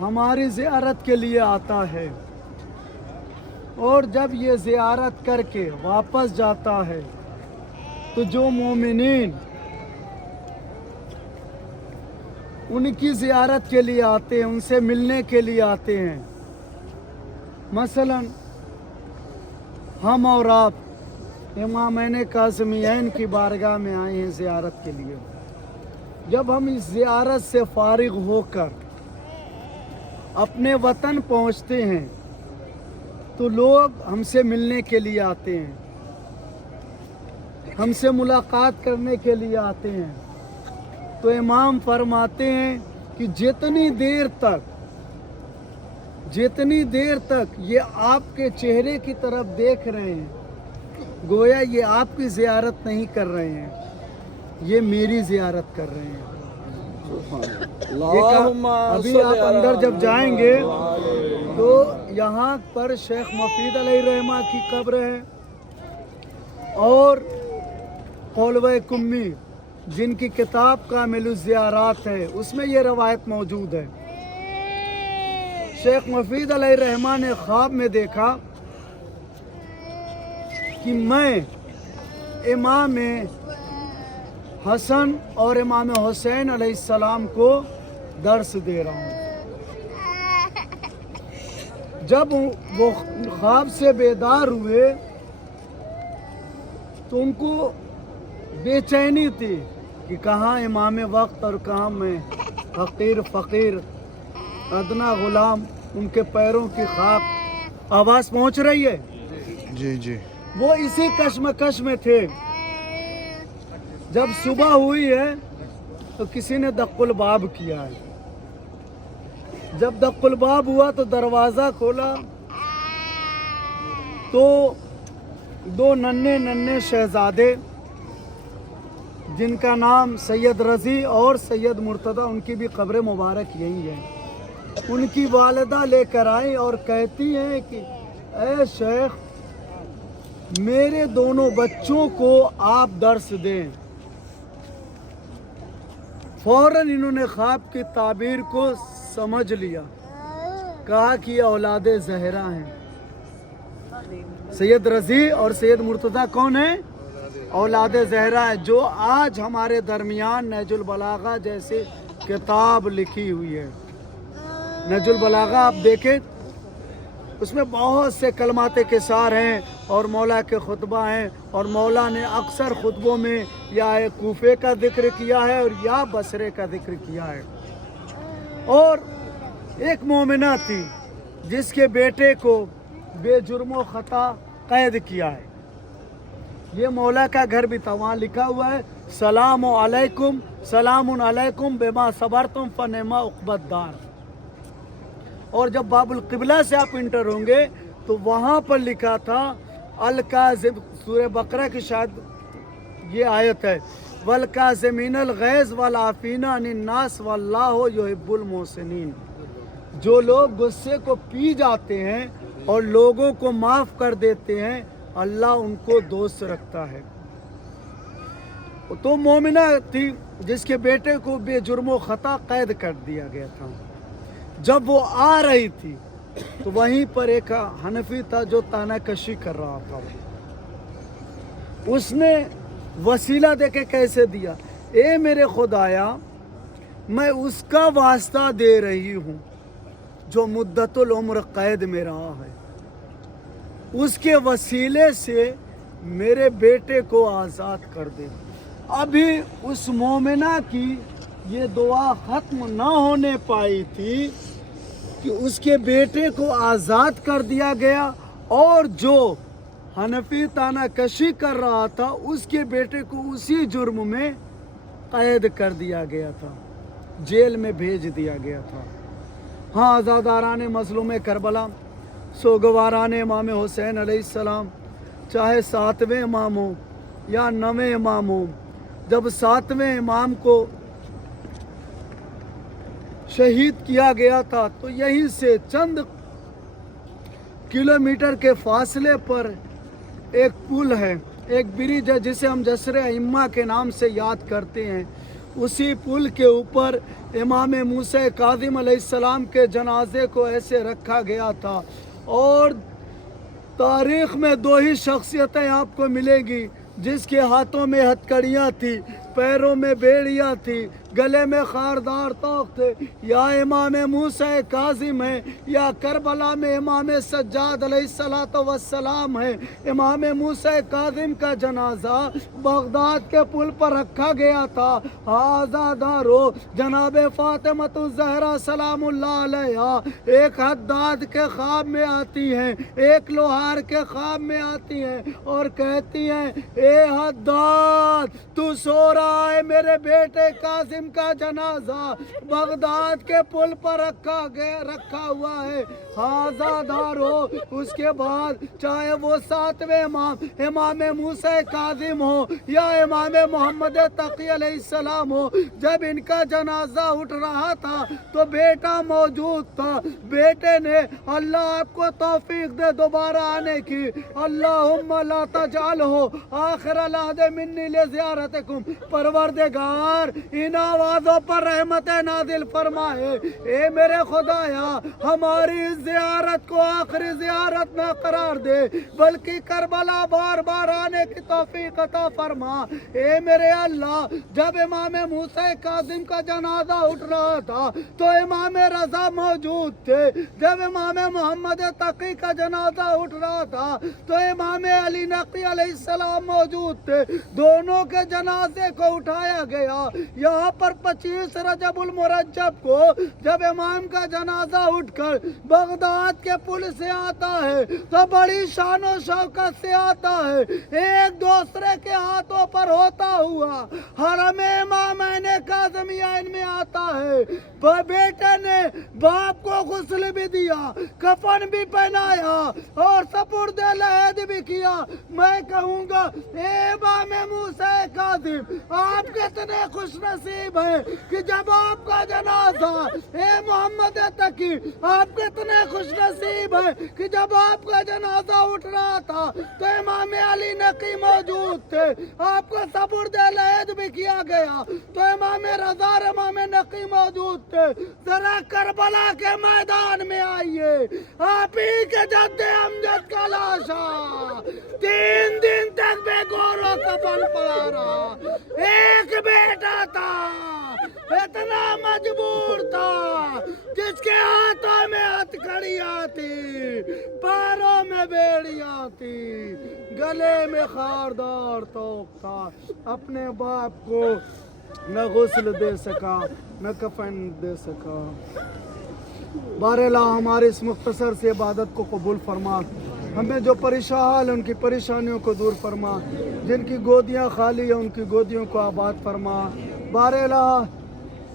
ہماری زیارت کے لیے آتا ہے اور جب یہ زیارت کر کے واپس جاتا ہے تو جو مومنین ان کی زیارت کے لیے آتے ہیں، ان سے ملنے کے لیے آتے ہیں، مثلا ہم اور آپ امامین کاظمین کی بارگاہ میں آئے ہیں زیارت کے لیے، جب ہم اس زیارت سے فارغ ہو کر اپنے وطن پہنچتے ہیں تو لوگ ہم سے ملنے کے لیے آتے ہیں، ہم سے ملاقات کرنے کے لیے آتے ہیں، تو امام فرماتے ہیں کہ جتنی دیر تک یہ آپ کے چہرے کی طرف دیکھ رہے ہیں گویا یہ آپ کی زیارت نہیں کر رہے ہیں، یہ میری زیارت کر رہے ہیں۔ ابھی آپ اندر جب جائیں گے تو یہاں پر شیخ مفید علیہ الرحمہ کی قبر ہے اور قولوہ کمی جن کی کتاب کامل الزیارات ہے اس میں یہ روایت موجود ہے۔ شیخ مفید علیہ الرحمہ نے خواب میں دیکھا کہ میں امام حسن اور امام حسین علیہ السلام کو درس دے رہا ہوں۔ جب وہ خواب سے بیدار ہوئے تو ان کو بے چینی تھی کہ کہاں امام وقت اور کہاں میں حقیر فقیر ادنا غلام، ان کے پیروں کی خاک۔ آواز پہنچ رہی ہے؟ جی جی۔ وہ اسی کشمکش میں تھے۔ جب صبح ہوئی ہے تو کسی نے دق الباب کیا ہے۔ جب دق الباب ہوا تو دروازہ کھولا تو دو ننھے شہزادے جن کا نام سید رضی اور سید مرتضی، ان کی بھی قبر مبارک یہی ہے، ان کی والدہ لے کر آئی اور کہتی ہیں کہ اے شیخ میرے دونوں بچوں کو آپ درس دیں۔ فوراً انہوں نے خواب کی تعبیر کو سمجھ لیا، کہا کہ یہ اولاد زہرا ہیں۔ سید رضی اور سید مرتضی کون ہیں؟ اولاد زہرا ہے، جو آج ہمارے درمیان نہج البلاغہ جیسے کتاب لکھی ہوئی ہے۔ نہج البلاغہ آپ دیکھیں، اس میں بہت سے کلمات کثار ہیں اور مولا کے خطبہ ہیں، اور مولا نے اکثر خطبوں میں یا کوفے کا ذکر کیا ہے اور یا بصرے کا ذکر کیا ہے۔ اور ایک مومنہ تھی جس کے بیٹے کو بے جرم و خطا قید کیا ہے، یہ مولا کا گھر بھی تھا، وہاں لکھا ہوا ہے سلام علیکم بما صبرتم فنعم عقبی الدار۔ اور جب باب القبلہ سے آپ انٹر ہوں گے تو وہاں پر لکھا تھا الکاظم، سورہ بقرہ کی شاید یہ آیت ہے، والکاظمین الغیظ والعافین عن الناس واللہ یحب المحسنین۔ جو لوگ غصے کو پی جاتے ہیں اور لوگوں کو معاف کر دیتے ہیں، اللہ ان کو دوست رکھتا ہے۔ تو مومنہ تھی جس کے بیٹے کو بے جرم و خطا قید کر دیا گیا تھا۔ جب وہ آ رہی تھی تو وہیں پر ایک حنفی تھا جو تانہ کشی کر رہا تھا، اس نے وسیلہ دے کے کیسے دیا، اے میرے خدایا میں اس کا واسطہ دے رہی ہوں جو مدت العمر قید میں رہا ہے، اس کے وسیلے سے میرے بیٹے کو آزاد کر دے۔ ابھی اس مومنہ کی یہ دعا ختم نہ ہونے پائی تھی کہ اس کے بیٹے کو آزاد کر دیا گیا، اور جو حنفی تانہ کشی کر رہا تھا اس کے بیٹے کو اسی جرم میں قید کر دیا گیا تھا، جیل میں بھیج دیا گیا تھا۔ ہاں آزاداران مظلوم کربلا، سوگواران امام حسین علیہ السلام، چاہے 7ویں امام ہو یا 9ویں امام ہو، جب 7ویں امام کو شہید کیا گیا تھا تو یہیں سے چند کلومیٹر کے فاصلے پر ایک پل ہے، ایک برج ہے جسے ہم جسر ائمہ کے نام سے یاد کرتے ہیں، उसी पुल के ऊपर इमाम मूसा काज़िम अलैहिस्सलाम के जनाजे को ऐसे रखा गया था। और तारीख़ में दो ही शख्सियतें आपको मिलेंगी जिसके हाथों में हथकड़ियाँ थी, पैरों में बेड़ियाँ थी, गले में खारदार तोक थे। या इमाम मूसा काज़िम है या करबला में इमाम सज्जाद अलैहिस्सलातु वस्सलाम है। इमाम मूसा काज़िम का जनाजा बगदाद के पुल पर रखा गया था। आज़ादारो जनाब फ़ातिमतुज़ ज़हरा सलामुल्लाह अलैहा एक हद्दाद के ख्वाब में आती हैं, एक लोहार के ख्वाब में आती हैं और कहती हैं, ए हद्दाद तू सो रहा है, मेरे बेटे काज़िम का जनाजा बगदाद के पुल पर रखा हुआ है। आज़ादारो उसके बाद चाहे वो सातवें इमाम मूसा काज़िम हो या इमाम मोहम्मद तक़ी अलैहिस्सलाम हो, जब इनका जनाजा उठ रहा था तो बेटा मौजूद था। बेटे ने अल्लाह आपको तौफीक दे दोबारा आने की, अल्लाहुम्मा ला तजअलहु आखिर लहदे मिन्नी लिज़ियारतिकुम, परवरदिगार इन आवाज़ों पर रहमत नाजिल फरमाए। ए मेरे खुदाया हमारी ज़ियारत को आखिरी ज़ियारत न करार दे, बल्कि करबला बार बार आने की तौफीक अता फरमा। ए मेरे अल्लाह जब इमाम मूसा काज़िम का जनाजा उठ रहा था तो इमाम रज़ा मौजूद थे, जब इमाम मोहम्मद तक़ी का जनाजा उठ रहा था तो इमाम अली नक़ी अलैहिस्सलाम मौजूद थे। दोनों के जनाजे को उठाया गया। यहाँ पर 25 रजबुल मुरज्जब को जब इमाम का जनाजा उठकर बगदाद के पुल से आता है तो बड़ी शानो शौकत से आता है, एक दूसरे के हाथों पर होता हुआ हरम इमामैन काज़िमैन में आता है। बेटे ने बाप को गुस्ल भी दिया, कफन भी पहनाया और सपुर्दे लहद भी किया। मैं कहूँगा ए इमाम मूसा काज़िम आप कितने खुश नसीब है कि जब आपका जनाजा ए मोहम्मद तकी आप कितने खुश नसीब है कि जब आपका जनाजा उठ रहा था तो इमाम अली नकी मौजूद थे, आपको सपुर्दे लहद भी किया गया तो इमाम रज़ा इमाम नकी मौजूद थे। जरा करबला के मैदान में आइए, आप ही के जद्दे अमजद का लाशा 3 दिन तक बेगौरों कफन पड़ा रहा। एक बेटा था इतना मजबूर था जिसके हाथों में हथकड़ियाँ थी, पैरों में बेड़ियाँ थी, गले में खारदार तोक था। अपने बाप को न गुस्ल दे सका न कफन दे सका। बारेला हमारे इस मुख्तसर से इबादत को कबूल फरमा, हमें जो परेशान है उनकी परेशानियों को दूर फरमा, जिनकी गोदियां खाली हैं उनकी गोदियों को आबाद फरमा। बारेला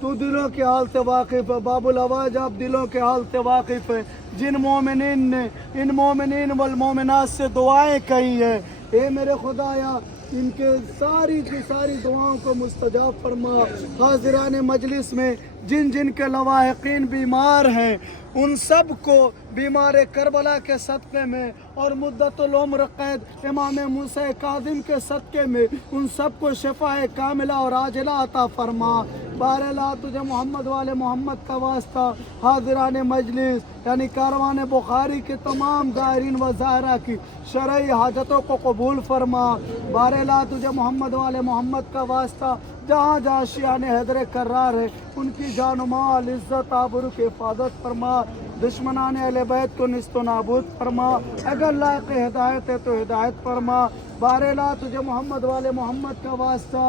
तू दिलों के हाल से वाकिफ़ है, बाबुल आवाज आप दिलों के हाल से वाकिफ़ है। जिन मोमिनीन ने इन मोमिनीन वल मोमिनात से दुआएं कही है, ए मेरे खुदाया इनके सारी की सारी दुआओं को मुस्तजाब फरमा। हाजिरान मजलिस में जिन जिन के लवाहिकीन बीमार हैं उन सब को बीमार करबला के सदक़े में और मुद्दतुल उम्र कैद इमाम मूसा काज़िम के सदक़े में उन सब को शिफ़ाए कामिला और आजिला अता फरमा। बारला तुझे मोहम्मद वाले मोहम्मद का वास्ता हाजिरान मजलिस यानी कारवान बुखारी के तमाम ज़ायरीन व ज़ायरा की शरई हाजतों को कबूल फरमा। बारला तुझे मोहम्मद वाले मोहम्मद का वास्ता जहाँ जहाँ शियान हैदर कर्रार है उनकी जान माल इज़्ज़त आबरू की हिफाजत फरमा। दुश्मनान अहले बैत को निस्तो नाबूद फरमा। अगर लायक हिदायत है तो हिदायत फरमा। बारला तुझे मोहम्मद वाले मोहम्मद का वास्ता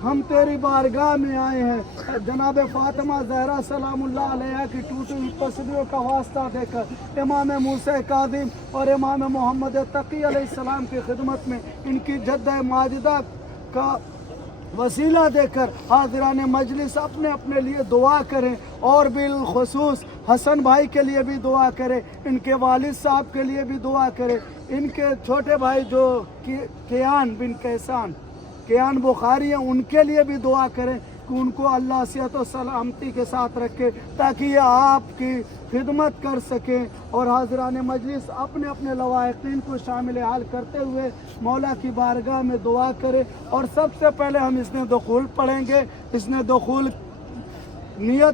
हम तेरी बारगाह में आए हैं, जनाब फ़ातिमा ज़हरा सलामुल्लाह अलैहा की टूटी हुई तस्वीरों का वास्ता देकर इमाम मूसा काज़िम और इमाम मोहम्मद तक़ी अलैहिस्सलाम की खिदमत में इनकी जद्द माजिदा का वसीला देकर हाज़िरान मजलिस अपने अपने लिए दुआ करें और बिलखुसूस हसन भाई के लिए भी दुआ करें, इनके वालिद साहब के लिए भी दुआ करें, इनके छोटे भाई जो कियान बिन कैसान कियान बुखारी हैं उनके लिए भी दुआ करें। कि उनको अल्लाह सेहत और सलामती के साथ रखे ताकि ये आपकी खिदमत कर सकें। और हाज़िरान मजलिस अपने अपने लवाहिकीन को शामिल हाल करते हुए मौला की बारगाह में दुआ करें। और सबसे पहले हम इसने दुखूल पढ़ेंगे। इसने दुखूल नियत